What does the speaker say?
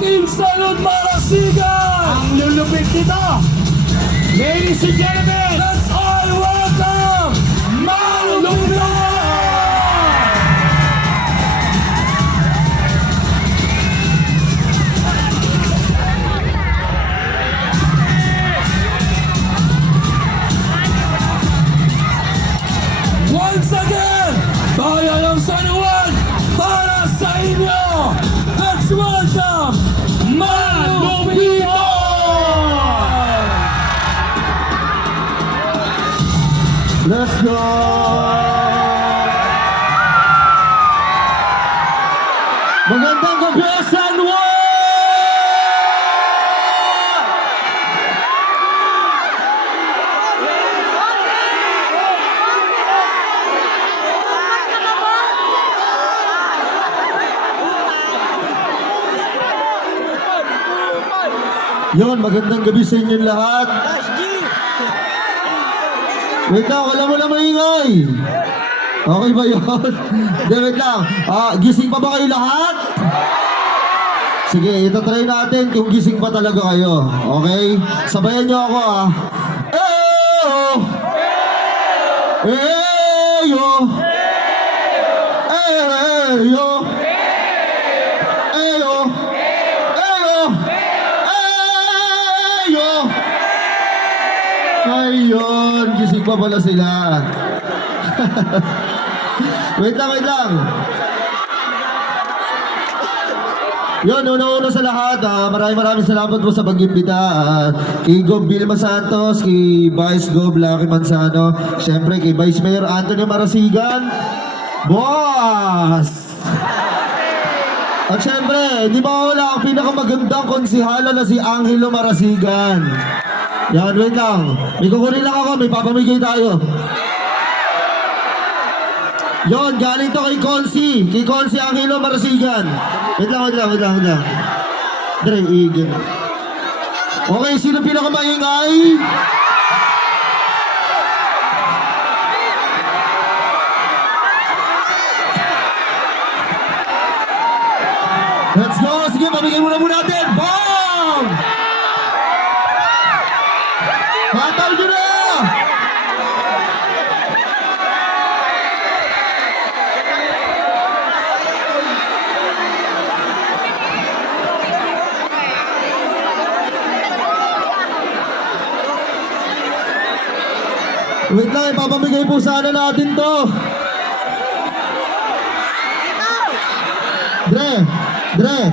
Team Salud Marasigan! Ang lulupit nito. Ladies and gentlemen, Let's all welcome Malupit! Once again, tayo ng San Juan para sa inyo. Let's welcome Malupit! let's go! Magandang gabi, San Juan! Yun, magandang gabi sa inyong lahat. Wait lang, wala mo na maingay. Okay ba yun? Hindi, wait lang. Gising pa ba kayo lahat? Sige, itatry natin kung gising pa talaga kayo. Okay? Sabayan nyo ako Eyo! Eyo! Eyo! Eyo! Eyo! Eyo! Ayun, gising pa pala sila. Wait lang, wait lang. Yun, una-una sa lahat, maraming salamat po sa pag-imbita. Kay Gov Vilma Santos, kay Vice Gov Lucky Manzano, syempre kay Vice Mayor Anthony Marasigan. Boss! At syempre, hindi mawala ang pinakamagandang konsihala na si Angelo Marasigan. Yan, wait lang. May kukunin lang ako, may papamigay tayo. Yon, galing to kay Konsi Angelo Marasigan. Wait lang. Dre, igil. Okay, sino pinakamaingay? Let's go! Sige, pamigay muna natin! Bam! Hataw nyo na! Wait lang, ipapamigay po sana natin to. Dre!